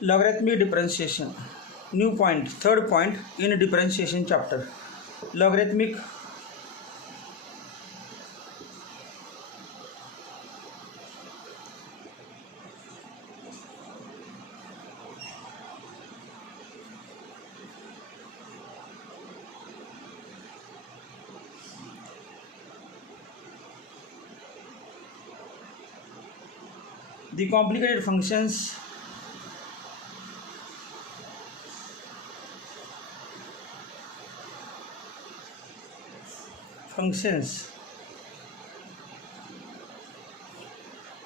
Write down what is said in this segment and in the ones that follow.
Logarithmic differentiation. New point, third point in differentiation chapter. Logarithmic the complicated functions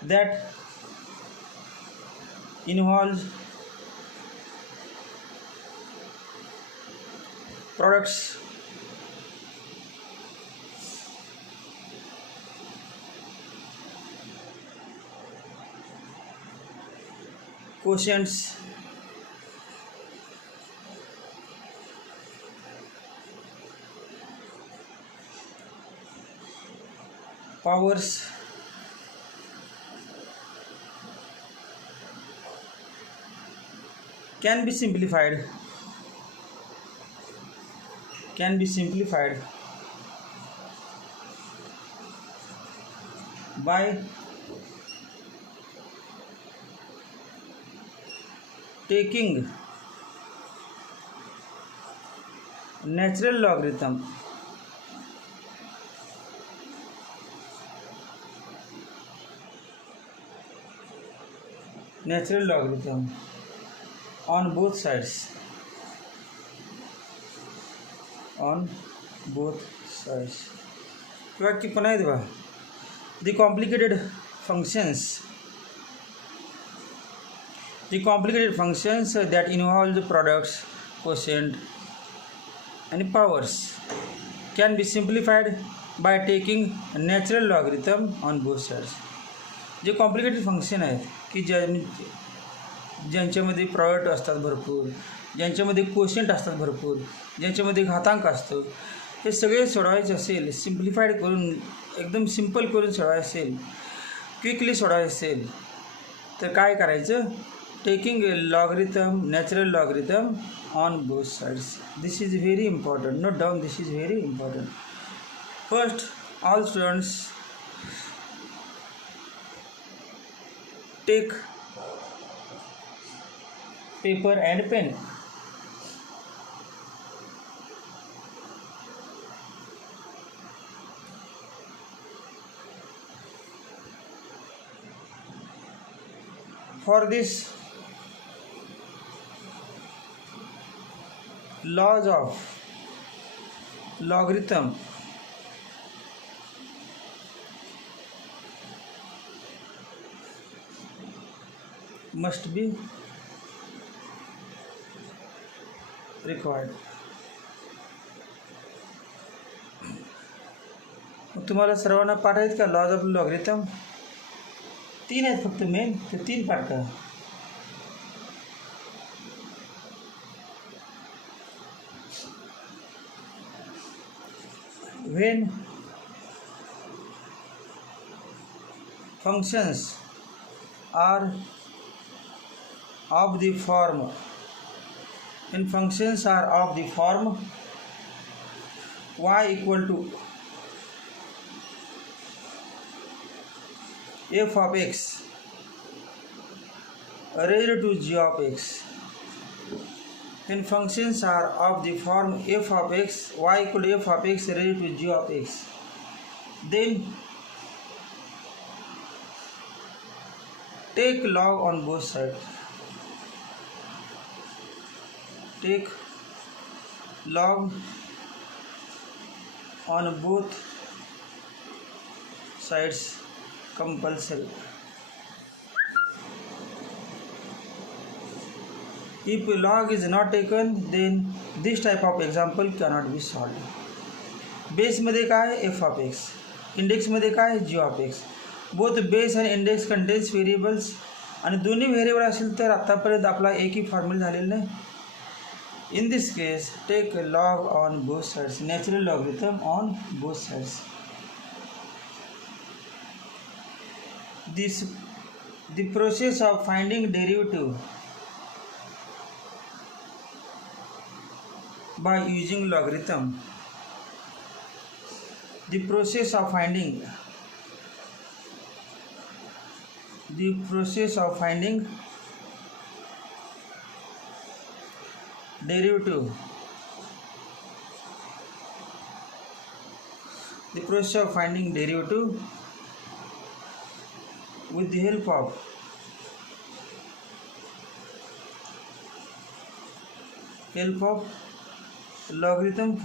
that involves products quotients powers can be simplified by taking natural logarithm on both sides वाक्य पुन्हा एकदा बघा. The complicated functions that involve the products, quotient and powers can be simplified by taking a natural logarithm on both sides. J complicated function आहेत की ज्यांच्यामध्ये प्रॉडक्ट असतात भरपूर, ज्यांच्यामध्ये क्वोशियंट असतात भरपूर, ज्यांच्यामध्ये घातांक असतो, हे सगळे सोडवायचे असेल, सिम्प्लिफाईड करून एकदम सिंपल करून सोडवायचे असेल, क्विकली सोडवायचे असेल तर काय करायचं? Taking a logarithm, natural logarithm on both sides. This is very important. Note down, this is very important. First, all students take paper and pen. For this, laws of logarithm must be required. तुम्हाला सर्वांना पाठ आहेत का? Laws of logarithm 3 आहेत फक्त मेन, ते 3 पाठ करा. When functions are of the form, when functions are of the form y equal to f of x raised to g of x, when functions are of the form f of x y equal to f of x raised to g of x, then take log on both sides. Take log on both sides compulsory. If log is not taken, then this type of example cannot be solved. Base मध्ये काय? f of x. Index मध्ये काय? g of x. Both base आणि index contains variables, आणि दोन्ही व्हेरिएबल असेल तर आतापर्यंत आपला एकही फॉर्म्युला झालेला नाही. In this case, take a log on both sides, natural logarithm on both sides. The process of finding derivative by using logarithm. The process of finding derivative with the help of logarithm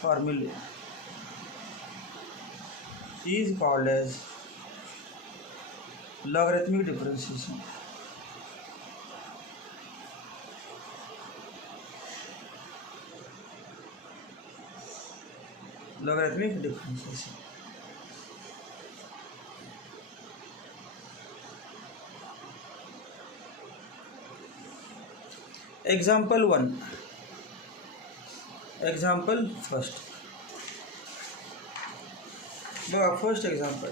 formula is called as logarithmic differentiation. Example 1. Example first. First example.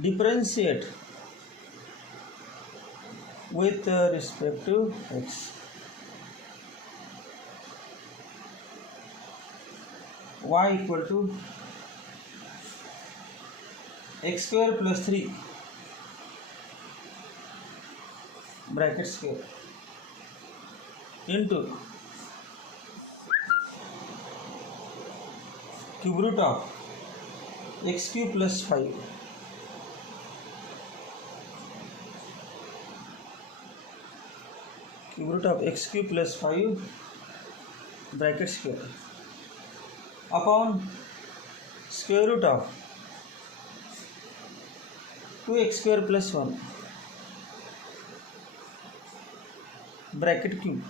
Differentiate with respect to x. Y equal to x square plus 3 bracket square into cube root of x cube plus 5 cube root of x cube plus 5 bracket square upon square root of 2x square plus 1 bracket cube.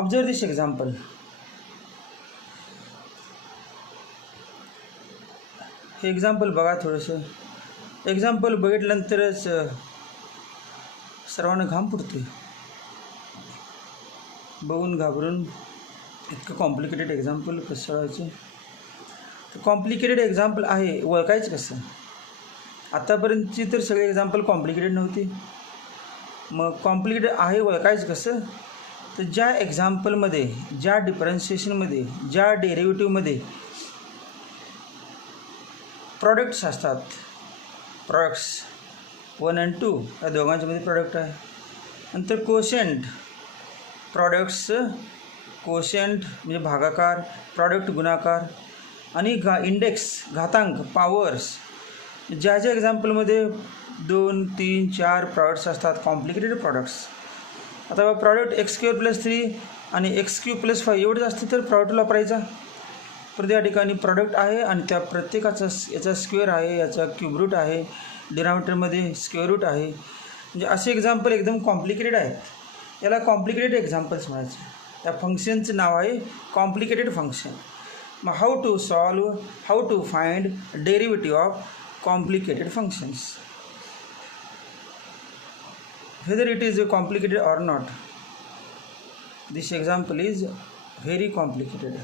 Observe this example. हे example बघा थोडंसं. एक्झाम्पल बघितल्यानंतरच सर्वांना घाम फुटते. बघून घाबरून इतकं कॉम्प्लिकेटेड एक्झाम्पल कसं सोडवायचं. तर कॉम्प्लिकेटेड एक्झाम्पल आहे ओळखायचं कसं. आतापर्यंतची तर सगळे एक्झाम्पल कॉम्प्लिकेटेड नव्हती. मग कॉम्प्लिकेटेड आहे ओळखायचं कसं. तर ज्या एक्झाम्पलमध्ये, ज्या डिफरन्शिएशनमध्ये, ज्या डेरिव्हेटिव्हमध्ये प्रॉडक्ट्स असतात, प्रॉडक्ट्स 1 and 2 या दोघांच्यामध्ये प्रॉडक्ट आहे. नंतर कोशंट, प्रॉडक्ट्स कोशंट म्हणजे भागाकार, प्रॉडक्ट गुणाकार आणि इंडेक्स घातांक पॉवर्स. ज्या ज्या एक्झाम्पलमध्ये 2, 3, 4 प्रॉडक्ट्स असतात, कॉम्प्लिकेटेड प्रॉडक्ट्स. आता प्रॉडक्ट एक्स स्क्वेअर प्लस 3 आणि एक्स क्यूब प्लस 5 एवढंच असतं तर प्रॉडक्ट वापरायचा. तर त्या ठिकाणी प्रॉडक्ट आहे आणि त्या प्रत्येकाचा याचा स्क्वेअर आहे, याचा क्यूब रूट आहे, डिनॉमिनेटरमध्ये स्क्वेअर रूट आहे. म्हणजे असे एक्झाम्पल एकदम कॉम्प्लिकेटेड आहेत. याला कॉम्प्लिकेटेड एक्झाम्पल्स म्हणायचे. त्या फंक्शनचं नाव आहे कॉम्प्लिकेटेड फंक्शन. मग how to find derivative of complicated functions, whether it is complicated or not. This example is very complicated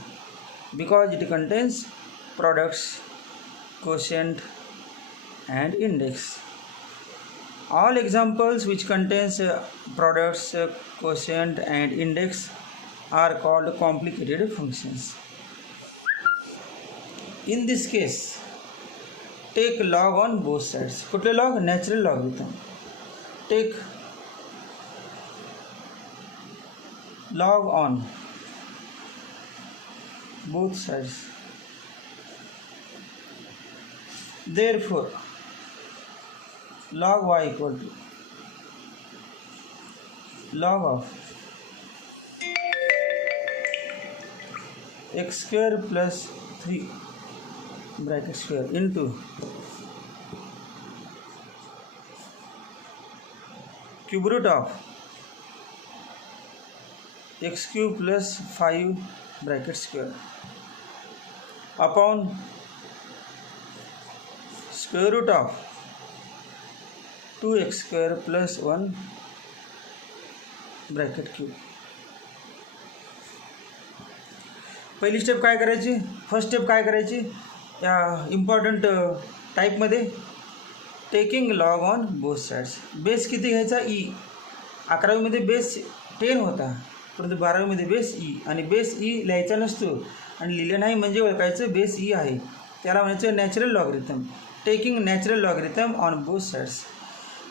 because it contains products, quotient and index. All examples which contains products, quotient and index are called complicated functions. In this case, take log on both sides. कुठले log? Natural logarithm. Take log on both sides. Therefore log y equal to log of x square plus 3 bracket square into cube root of x cube plus 5 bracket square upon square root of 2x square plus 1 bracket cube. पहिली स्टेप काय करायची, first step काय करायची या इम्पॉर्टंट टाईपमध्ये, taking log on both sides. Base किती घ्यायचा, ई. 11वीमध्ये बेस 10 होता, परंतु 12वीमध्ये बेस ई, आणि बेस ई लिहायचा नसतो आणि लिहिलं नाही म्हणजे ओळखायचं बेस ई आहे. त्याला म्हणायचं natural logarithm. Taking natural logarithm on both sides.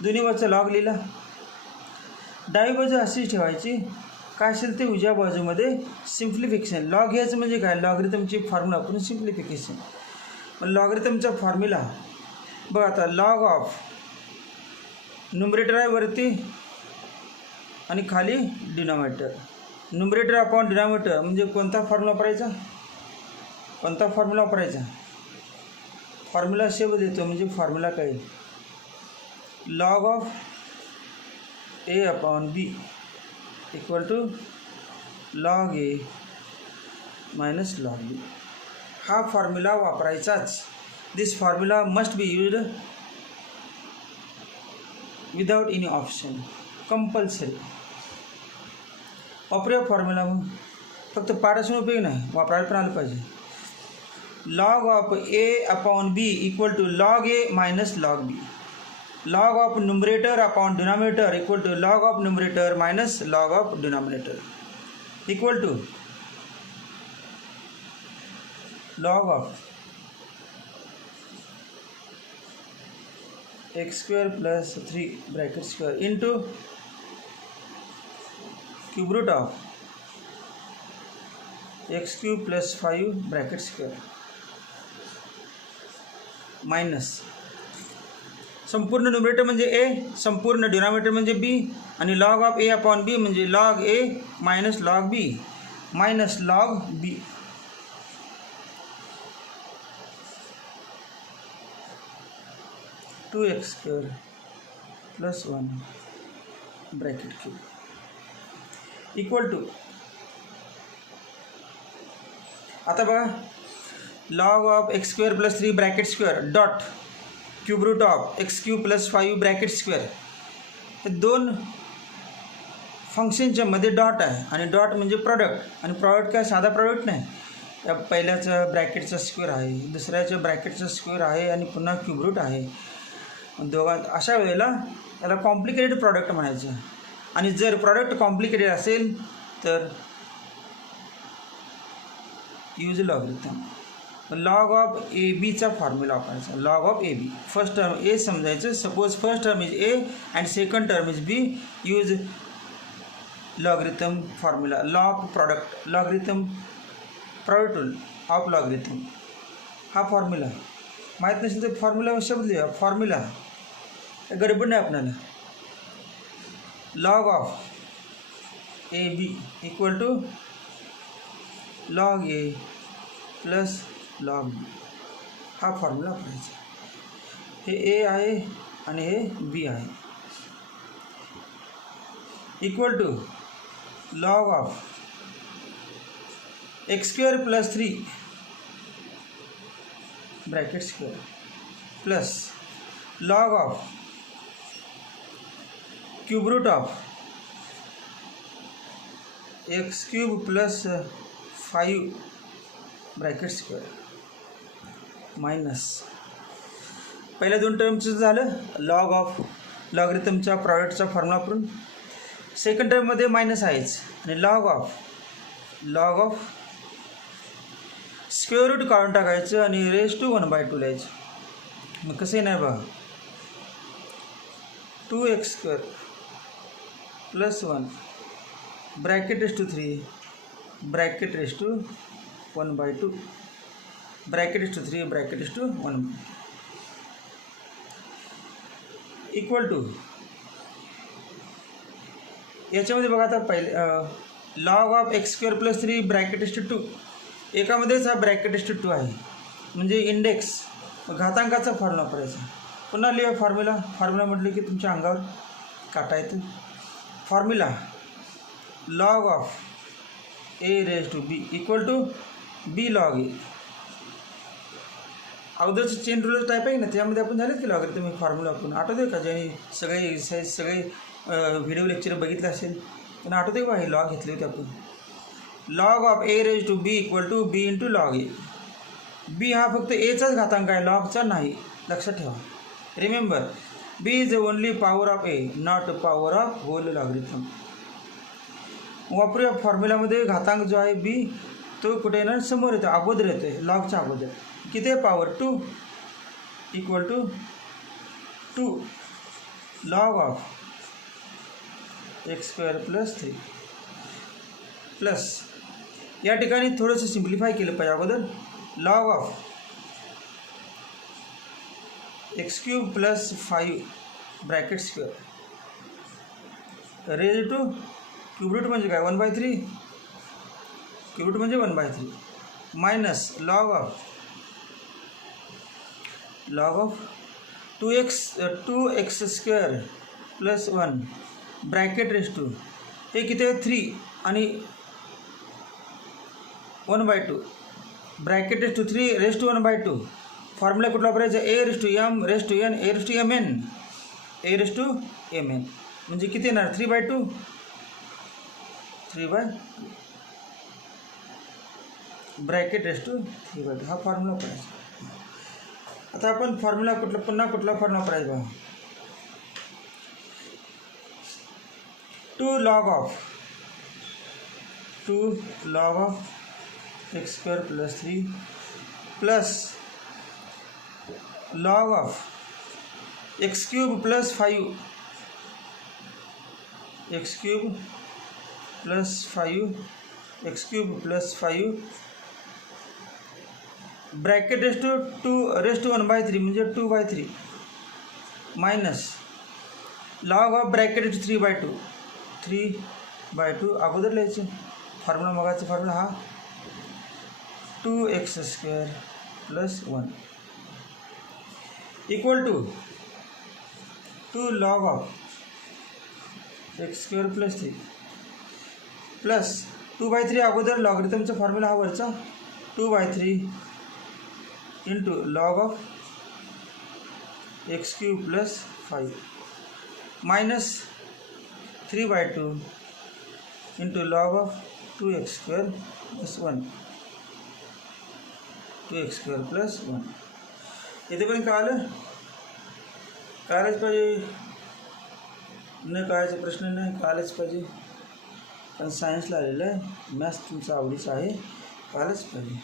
दोन्ही वरचा लॉग लिहिला. डावी बाजू अशीच ठेवायची, काय असेल ते उजव्या बाजूमध्ये सिम्प्लिफिकेशन. लॉग घ्यायचं म्हणजे काय, लॉगरिथमची फॉर्म्युला आपण सिम्प्लिफिकेशन. मग लॉगरिथमचा फॉर्म्युला बघ आता, लॉग ऑफ न्यूमरेटर आहे वरती आणि खाली डिनॉमिनेटर. न्यूमरेटर अपॉन डिनॉमिनेटर म्हणजे कोणता फॉर्म्युला वापरायचा, कोणता फॉर्म्युला वापरायचा, फॉर्म्युला शेव देतो म्हणजे फॉर्म्युला काय, log of A upon B equal to log A minus log B. हा फॉर्म्युला वापरायचाच. This formula must be used without any option, compulsory. वापरूया फॉर्म्युला. मग फक्त पाठ असून उपयोग नाही, वापरायला पण आलं पाहिजे. Log of A upon B equal to log A minus log B. Log of numerator upon denominator equal to log of numerator minus log of denominator equal to log of x square plus 3 bracket square into cube root of x cube plus 5 bracket square minus संपूर्ण numerator म्हणजे A, संपूर्ण denominator म्हणजे B, आणि log of A upon B म्हणजे log A minus log B minus log B. Two X square plus 1 bracket cube equal to, आता बघा, log of x square plus 3 bracket square dot cube root of x cube plus 5 bracket square. हे दोन फंक्शनच्या मध्ये डॉट आहे, आणि डॉट म्हणजे प्रॉडक्ट, आणि प्रॉडक्ट काय साधा प्रॉडक्ट नाही. या पहिल्याचा ब्रॅकेटचा स्क्वेअर आहे, दुसऱ्याच्या ब्रॅकेटचा स्क्वेअर आहे, आणि पुन्हा क्यूब रूट आहे. अशा वेळेला याला कॉम्प्लिकेटेड प्रॉडक्ट म्हणायचं. आणि जर प्रॉडक्ट कॉम्प्लिकेटेड असेल तर use logarithm. Log of A बीचा फॉर्म्युला वापरायचा. Log of A B, first term A समजायचं, suppose first term is A and second term is B, use logarithm formula. Log product logarithm product of logarithm. हा formula माहीत नसेल तर फॉर्म्युला शब्द लिहा, फॉर्म्युला गडबड नाही आपल्याला. Log of A B equal to log A plus log B. हा फॉर्म्युला वापरायचा. हे ए आहे आणि हे बी आहे. Equal to log of x square plus 3 bracket square plus log of cube root of x cube plus 5 bracket square minus, पहिल्या दोन टर्मचं झालं लॉग ऑफ लॉगरिथमच्या प्रॉडक्टचा फॉर्म्युला वापरून. सेकंड टर्ममध्ये मायनस आहेच, आणि लॉग ऑफ स्क्वेअर रूट काढून टाकायचं आणि रेज टू 1/2 लिहायचं. मग कसंही नाही बघा, 2x square plus 1 bracket raise to 3 bracket raise to 1/2 bracket raise to 3 bracket raise to 1. Equal to, याच्यामध्ये बघा आता पहिले log of x square plus 3 bracket is to 2, एकामध्येच हा ब्रॅकेट इस टू 2 आहे, म्हणजे इंडेक्स घातांकाचा फॉर्म्युला वापरायचा. पुन्हा लिहा फॉर्म्युला म्हटलं की तुमच्या अंगावर काटा येतं. Formula log of A raise to B equal to B log A. अगोदरचं चेन रूलर टाईप आहे ना, त्यामध्ये आपण झालेच की लॉगर तुम्ही फॉर्म्युला आपण आठवते का, ज्यांनी सगळे एक्सरसाइज सगळे व्हिडिओ लेक्चर बघितले असेल त्यांना आठवते का हे लॉग घेतले होते आपण. Log of A raise to B equal to B into log A. B हा फक्त एचाच घातांक आहे, लॉगचा नाही, लक्षात ठेवा. Remember, B is only power of A, not power of whole logarithm. वापरूया फॉर्म्युलामध्ये घातांक जो आहे बी तो कुठे येणार, समोर येतो, अगोदर येतो, लॉगच्या अगोदर. किती आहे power 2 equal to 2 log of x square plus 3 plus, या ठिकाणी थोडंसं सिम्प्लिफाय केलं पाहिजे अगोदर. Log of x cube plus 5 bracket square raise to cube root म्हणजे काय 1/3, क्यूब रूट म्हणजे 1/3 minus log of 2x square plus 1 bracket raise to, हे किती आहे 3 आणि 1/2 bracket raise to 3 raise to 1/2. Formula कुठला वापरायचा, A raise to m raise to n a raise to m n, a raise to m n म्हणजे किती येणार 3/2 bracket raise to 3/2. हा फॉर्म्युला वापरायचा. आता आपण फॉर्म्युला पुन्हा कुठला फॉर्म्युला वापरायचा बघा. 2 log of x square plus 3 plus log of x cube plus 5 x cube plus 5 bracket raise to 1/3 म्हणजे 2/3 minus log of bracket raise to 3/2 अगोदर लिहायचे फॉर्म्युला, मगाचा फॉर्म्युला हा 2x square plus 1 equal to 2 log of x square plus 3 plus 2/3 अगोदर लॉगरिथमचा formula हा वरचा 2/3 into log of x cube plus 5 minus 3/2 into log of 2x square plus 1 2x square plus 1. इथे पण कळालंच पाहिजे, न कळायचा प्रश्न नाही, कळालंच पाहिजे. पण सायन्सला आलेलं आहे, मॅथ्स तुमचं आवडीचं आहे, कळालंच पाहिजे.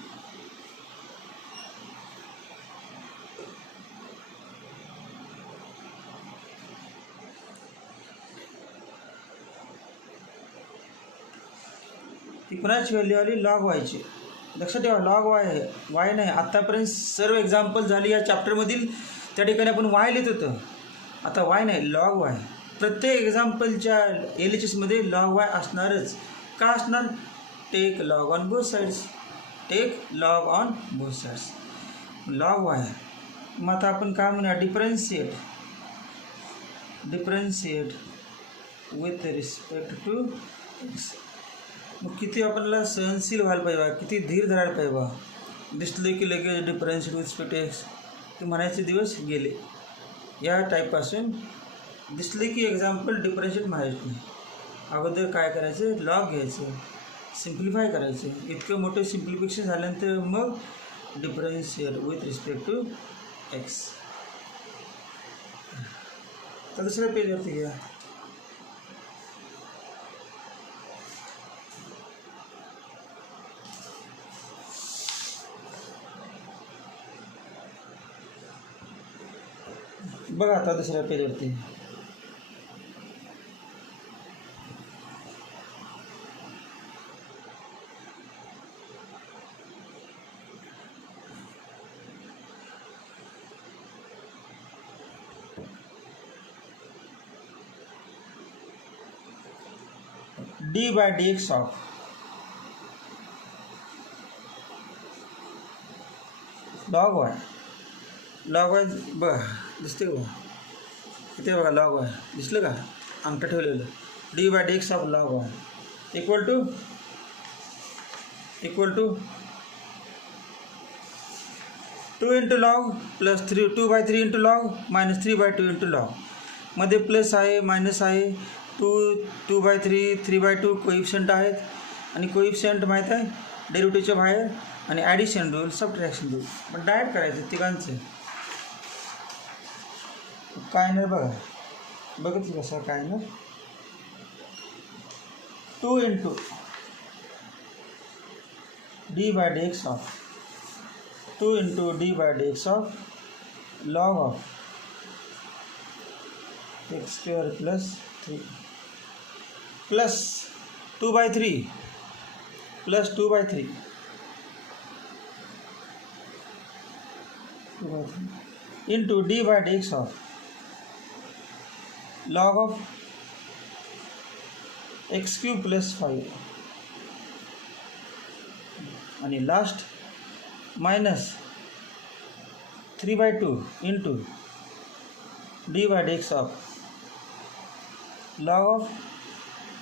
ती कुणाची व्हॅल्यू आली, लॉग वायची. लक्षात ठेवा लॉग वाय नाही. आत्तापर्यंत सर्व एक्झाम्पल झाली या चॅप्टरमधील, त्या ठिकाणी आपण वाय लिहित होतं, आता वाय नाही लॉग वाय. प्रत्येक एक्झाम्पलच्या LHSमध्ये लॉग वाय असणारच. का असणार, take log on both sides, log Y. मग आता आपण काय म्हणूया, differentiate with respect to X. मग किती आपल्याला सहनशील व्हायला पाहिजे, किती धीर धरायला पाहिजे बा. दिसले की लगेच differentiate with respect to x ते म्हणायचे दिवस गेले. या टाईपपासून दिसले की एक्झाम्पल डिफरन्शिएट म्हणायचं नाही, अगोदर काय करायचं, लॉग घ्यायचं, सिम्प्लिफाय करायचं. इतकं मोठं सिम्प्लिफिकेशन झाल्यानंतर मग differentiate with respect to X. तर दुसऱ्या पेजवरती घ्या. बघा आता दुसऱ्या पेजवरती D by D x of log Y. Log Y बघा दिसते का? इथे बघा लॉग वाय दिसलं का? अंगठं ठेवलेलं. D by D x of log y equal to 2 into log plus 2/3 into log minus 3/2 into log. मध्ये प्लस आहे मायनस आहे 2/3 3/2 कोइफिशियंट आहेत आणि कोइफिशियंट माहीत आहे डेरिव्हेटिव्हच्या बाहेर आणि ॲडिशन रूल सबट्रॅक्शन रूल. पण डायरेक्ट करायचं तिघांचं. काय नाही बघा बघितलं कसं काय ना 2 into D by D x of 2 into D by D x of log of x square plus 3 plus 2/3 plus 2/3 into D by D x of log of x cube plus 5 आणि last minus 3/2 into D by D x of log of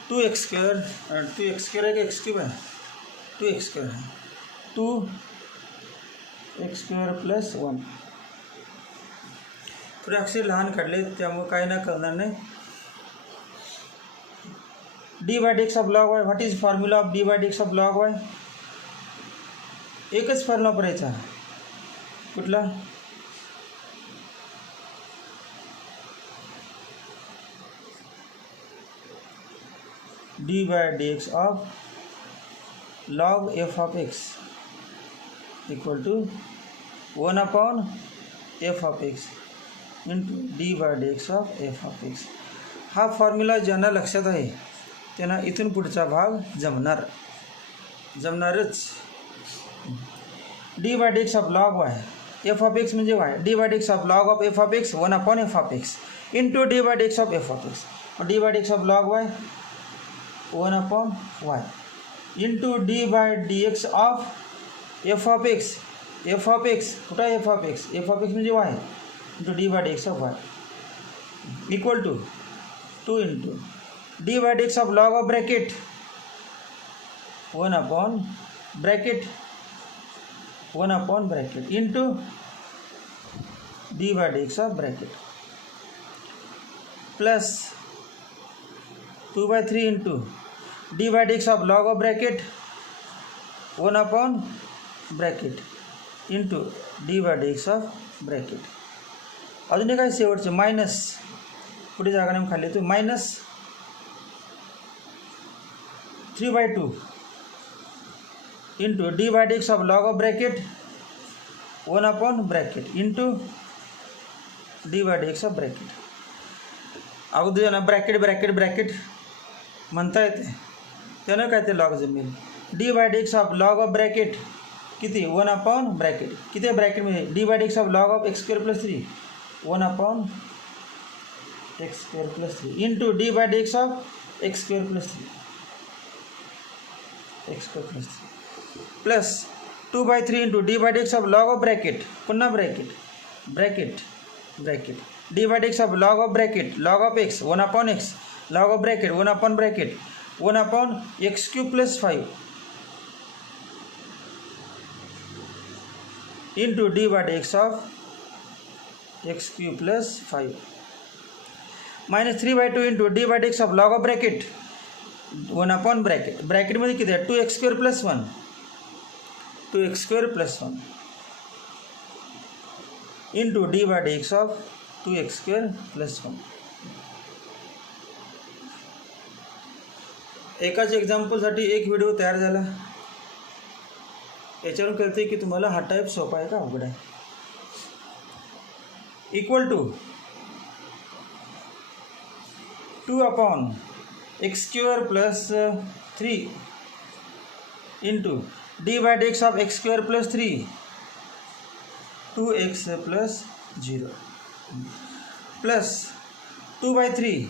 2x square है कि x cube है 2x square है 2x square plus 1. थोडे अक्षर लहान काढले त्यामुळे काही ना करणार नाही. D by D x of log Y. What is formula of D by D x of log Y? एकच फॉर्म्युला वापरायचा. कुठला? D by D x of log F of X equal to 1/f of X into D by D x of F of X. हा formula ज्यांना लक्षात आहे त्यांना इथून पुढचा भाग जमणारच. D by D x of log Y F of X म्हणजे वाय. D by D x of log of F of X 1/f of X into D by D x of F of X. D by D x of log Y 1/y into D by D x of F of X. F of X कुठं आहे? F of X. F of X म्हणजे Y into D by D x of Y equal to 2 into D by D x of log of bracket 1/1 bracket into D by D x of bracket plus 2/3 into D by D x of log of bracket 1/, bracket into D by D x of bracket. अजून एक काय शेवटचं मायनस पुढे जागा नेम खाली तो minus 3/2 into D by D x of log of bracket 1/, bracket into D by D x of bracket. अगोदर ज्यांना ब्रॅकेट म्हणता येते त्यानं काय ते लॉग जमेल. D by D x of log of bracket किती 1/, ब्रॅकेट किती आहे ब्रॅकेटमध्ये D by D x of log of x square plus 3 1/, X square plus 3 into D by D x of x square plus 3 plus 2/3 into D by D x of log of bracket पुन्हा bracket D by D x of log of bracket log of X 1/, x log of bracket 1/, bracket 1/, x cube plus 5 into D by D x of x cube plus 5 minus 3/2 into D by D x of log of bracket 1/, ब्रॅकेटमध्ये किती आहे 2x square plus 1 into D by D x of 2x square plus 1. एकाच एक्झाम्पलसाठी एक व्हिडिओ तयार झाला. याच्यावरून कळते की तुम्हाला हा टाईप सोपा आहे का अवघड आहे. Equal to 2/x square plus 3 into D by D x of x square plus 3 2x plus 0 plus 2/3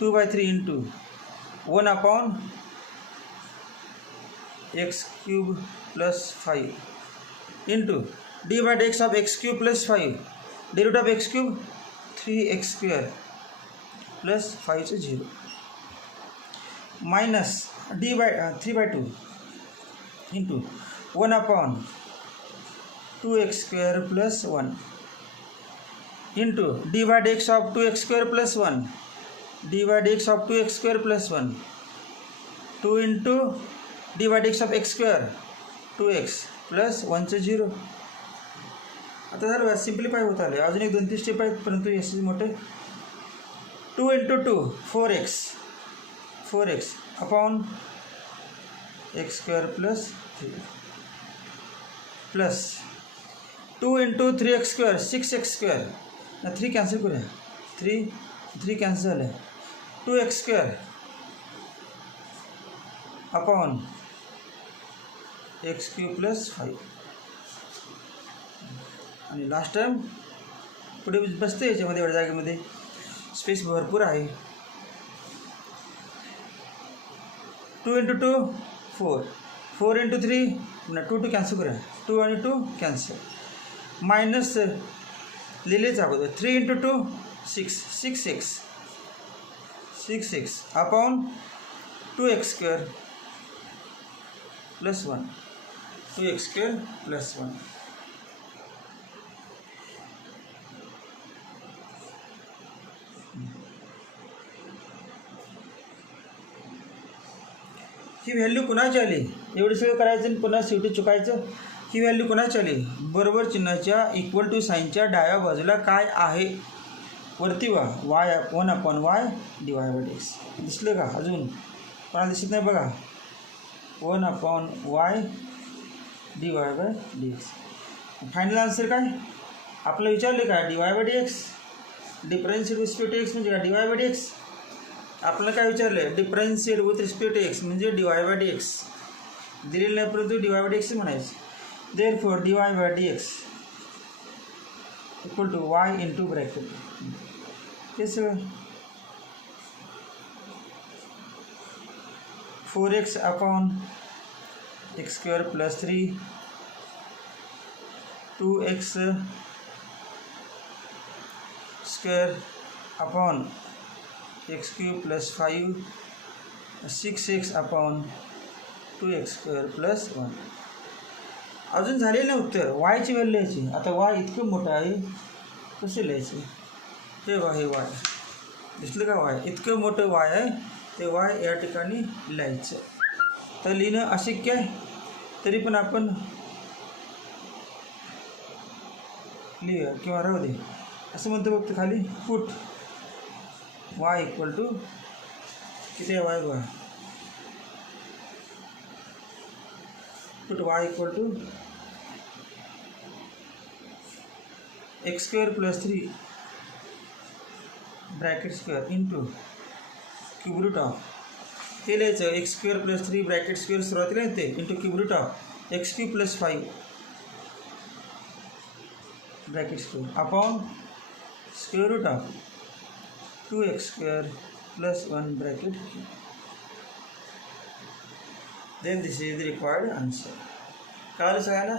2/3 into 1 upon x cube plus 5 into d by dx of x cube plus 5, d root of x cube 3x square plus 5 to 0 minus d by 3/2 into 1 upon 2x square plus 1 into d by dx of 2x square plus 1, d by dx of 2x square plus 1, 2 into d by dx of x square 2x plus 1 चे 0. आता जर सिम्प्लिफाय होत आले, अजून एक 2-3 स्टेप आहेत, परंतु याचे मोठे 2 into 2 4x upon x square plus 3 प्लस 2 into 3x square 6x square ना 3 कॅन्सल करूया, 3 कॅन्सल झालं, 2x square upon x cube plus 5 आणि लास्ट टाइम पुढे बसते याच्यामध्ये, एवढ्या जागेमध्ये स्पेस भरपूर आहे. 2 into 2 4 into 3 ना 2 कॅन्सल करूया, 2 आणि 2 कॅन्सल, मायनस लिहिलेच अगोदर 3 into 2 6x upon 2x square plus 1, 2x square plus 1. ही व्हॅल्यू कुणाची आली, एवढं सगळं करायचं आणि पुन्हा शेवटी चुकायचं. ही व्हॅल्यू कुणाची आली, बरोबर चिन्हाच्या इक्वल टू साईनच्या डाव्या बाजूला काय आहे, वरती वा वाय 1 upon y dy by dx. दिसलं का, अजून कोणाला दिसत नाही बघा, 1 upon y dy by dx. Final answer काय आपलं विचारले का, dy by dx, differentiate with respect to x म्हणजे काय, dy by dx. आपल्याला काय विचारले, differentiate with respect to x म्हणजे dy by dx. दिलेलं नाही परंतु dy by dx म्हणायचं. Therefore dy by dx equal to y into bracket. हे सगळं 4x upon x square plus 3, 2x square upon x cube plus 5, 6x upon 2x square plus 1. अजून झालेलं नाही उत्तर, वायची व्हॅल्यू लिहायची. आता वाय इतकं मोठं आहे, कसे लिहायचे, हे वाय दिसलं का, वाय इतकं मोठं वाय आहे, ते वाय या ठिकाणी लिहायचं. तर लिहिणं अशक्य आहे, तरी पण आपण लिहूया किंवा राहू दे. असं म्हणतो फक्त खाली पुट वाय इक्वल टू किती आहे, वाय बघा, put Y equal to x square plus 3 bracket square into cube root of, हे लिहायचं x square plus 3 bracket square सुरुवातीला येते into cube root of x cube plus 5 bracket square upon square root of 2x square plus 1 bracket. Then this is the required answer. कळालं सगळ्यांना.